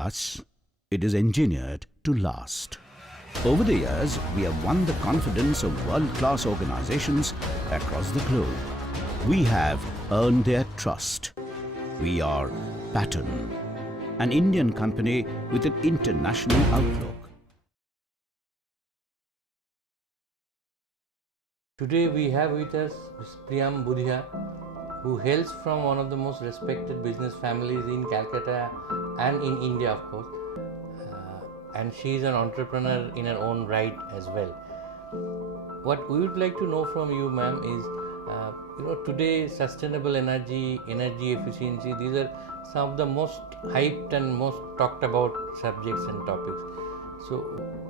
us, it is engineered to last. Over the years, we have won the confidence of world-class organizations across the globe. We have earned their trust. We are Patton, an Indian company with an international outlook. Today we have with us Ms. Priyam Budhia, who hails from one of the most respected business families in Calcutta and in India, of course. And she is an entrepreneur in her own right as well. What we would like to know from you, ma'am, is today sustainable energy efficiency, these are some of the most hyped and most talked about subjects and topics. So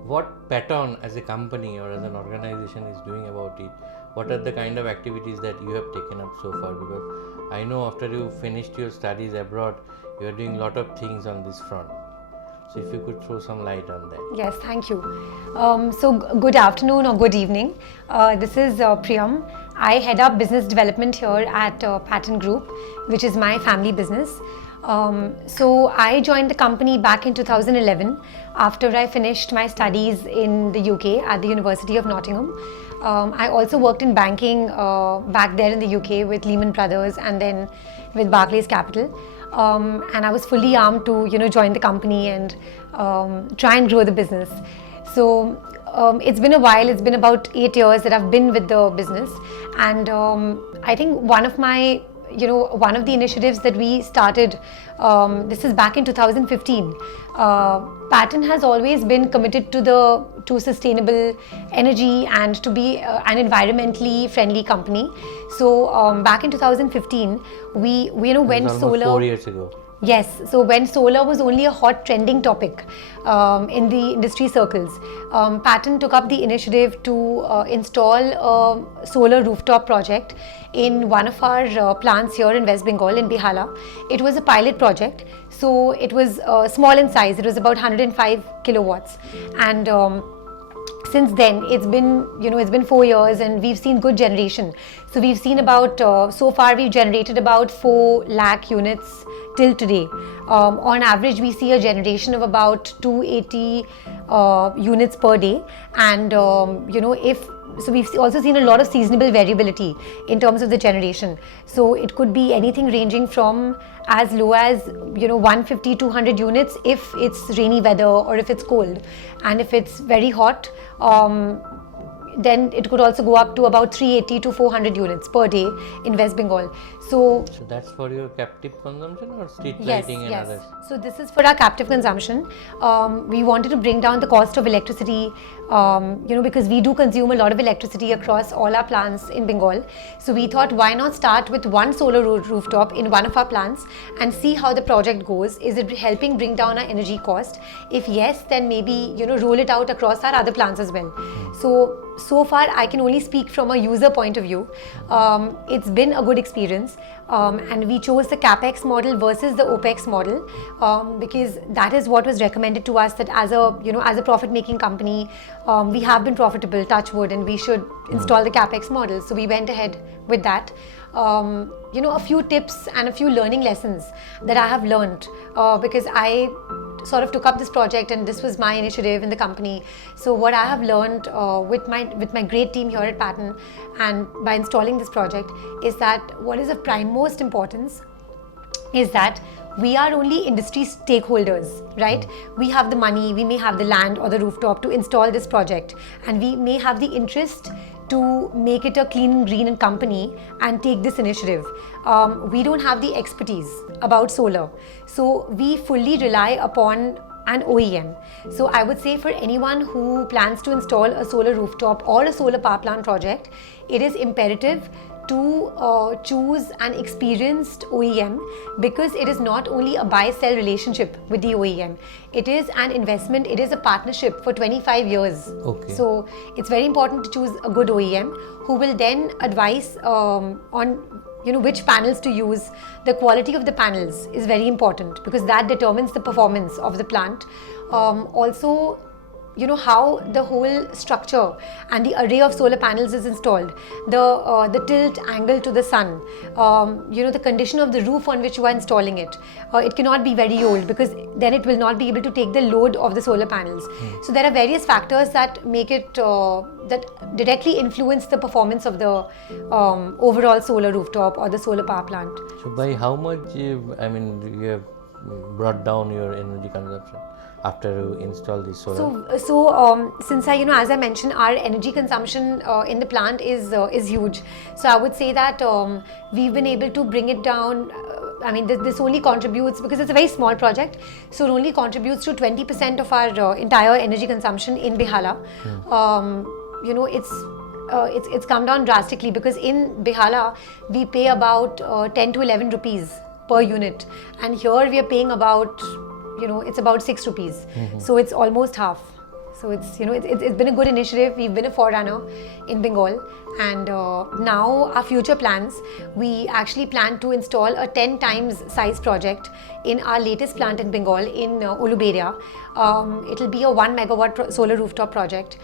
what Patton as a company or as an organization is doing about it? What are the kind of activities that you have taken up so far? Because I know after you finished your studies abroad, you are doing a lot of things on this front. So if you could throw some light on that. Yes, thank you. So good afternoon or good evening. This is Priyam. I head up business development here at Patton Group, which is my family business. So I joined the company back in 2011 after I finished my studies in the UK at the University of Nottingham. I also worked in banking back there in the UK with Lehman Brothers and then with Barclays Capital. And I was fully armed to join the company and try and grow the business. So it's been a while. It's been about 8 years that I've been with the business, and I think one of the initiatives that we started, this is back in 2015. Patton has always been committed to sustainable energy and to be an environmentally friendly company. So back in 2015, we when solar. 4 years ago. Yes, so when solar was only a hot trending topic in the industry circles, Patton took up the initiative to install a solar rooftop project in one of our plants here in West Bengal, in Bihala. It was a pilot project, so it was small in size. It was about 105 kilowatts, and since then it's been 4 years and we've seen good generation. So we've seen about so far we've generated about 4 lakh units till today. On average we see a generation of about 280 units per day, and so we've also seen a lot of seasonable variability in terms of the generation. So it could be anything ranging from as low as 150 200 units if it's rainy weather or if it's cold, and if it's very hot, then it could also go up to about 380 to 400 units per day in West Bengal. So that's for your captive consumption or street yes, lighting and yes. others? So this is for our captive consumption. We wanted to bring down the cost of electricity, because we do consume a lot of electricity across all our plants in Bengal. So we thought, why not start with one solar rooftop in one of our plants and see how the project goes. Is it helping bring down our energy cost? If yes, then maybe roll it out across our other plants as well. So far I can only speak from a user point of view. It's been a good experience, and we chose the capex model versus the opex model because that is what was recommended to us, that as a profit making company, we have been profitable, touch wood, and we should install the capex model. So we went ahead with that. A few tips and a few learning lessons that I have learned because I sort of took up this project and this was my initiative in the company. So what I have learned with my great team here at Patton and by installing this project is that what is of prime most importance is that we are only industry stakeholders, right? We have the money, we may have the land or the rooftop to install this project, and we may have the interest to make it a clean, green company and take this initiative. We don't have the expertise about solar, so we fully rely upon an OEM. So I would say for anyone who plans to install a solar rooftop or a solar power plant project, it is imperative to choose an experienced OEM, because it is not only a buy-sell relationship with the OEM. It is an investment, it is a partnership for 25 years. Okay. So it's very important to choose a good OEM who will then advise on which panels to use. The quality of the panels is very important because that determines the performance of the plant. Also, how the whole structure and the array of solar panels is installed, the tilt angle to the sun, the condition of the roof on which you are installing it. It cannot be very old because then it will not be able to take the load of the solar panels. So there are various factors that make it that directly influence the performance of the overall solar rooftop or the solar power plant. So by how much, you have brought down your energy consumption after you install this solar? So since as I mentioned, our energy consumption in the plant is huge. So I would say that we've been able to bring it down. This only contributes, because it's a very small project, so it only contributes to 20% of our entire energy consumption in Behala. It's come down drastically, because in Behala we pay about 10 to 11 rupees per unit, and here we are paying about it's about 6 rupees. So it's almost half. So it's been a good initiative. We've been a forerunner in Bengal, and now our future plans, we actually plan to install a 10 times size project in our latest plant in Bengal, in Uluberia. It'll be a 1 megawatt solar rooftop project,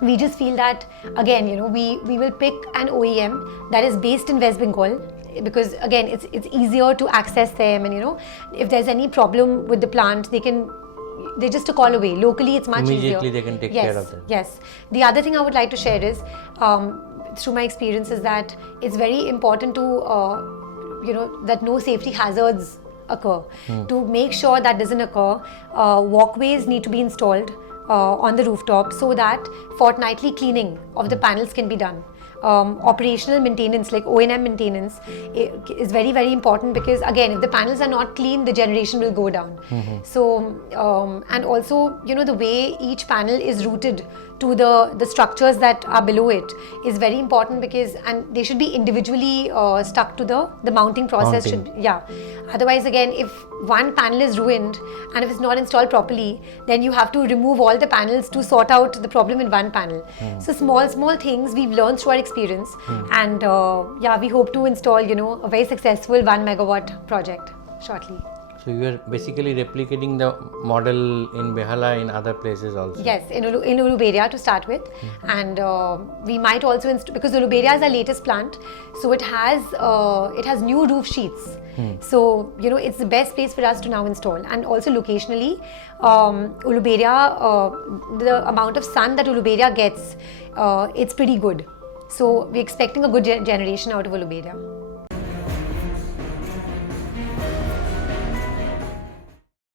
we just feel that again we will pick an OEM that is based in West Bengal, because again it's easier to access them, and if there's any problem with the plant, they're just a call away. Locally it's much easier. Immediately they can take care of them. Yes. The other thing I would like to share is through my experience is that it's very important to that no safety hazards occur. To make sure that doesn't occur, walkways need to be installed on the rooftop, so that fortnightly cleaning of the panels can be done. Operational maintenance, like O&M maintenance, is very, very important, because again, if the panels are not clean, the generation will go down. So and also the way each panel is routed to the structures that are below it is very important, because they should be individually stuck to the mounting process. Otherwise, again, if one panel is ruined and if it's not installed properly, then you have to remove all the panels to sort out the problem in one panel. So small things we've learned through our experience, and we hope to install a very successful 1 megawatt project shortly. So you are basically replicating the model in Behala in other places also? Yes, in Uluberia to start with, and we might also because Uluberia is our latest plant, so it has new roof sheets. So it's the best place for us to now install, and also locationally, Uluberia, the amount of sun that Uluberia gets, it's pretty good. So we're expecting a good generation out of Uluberia.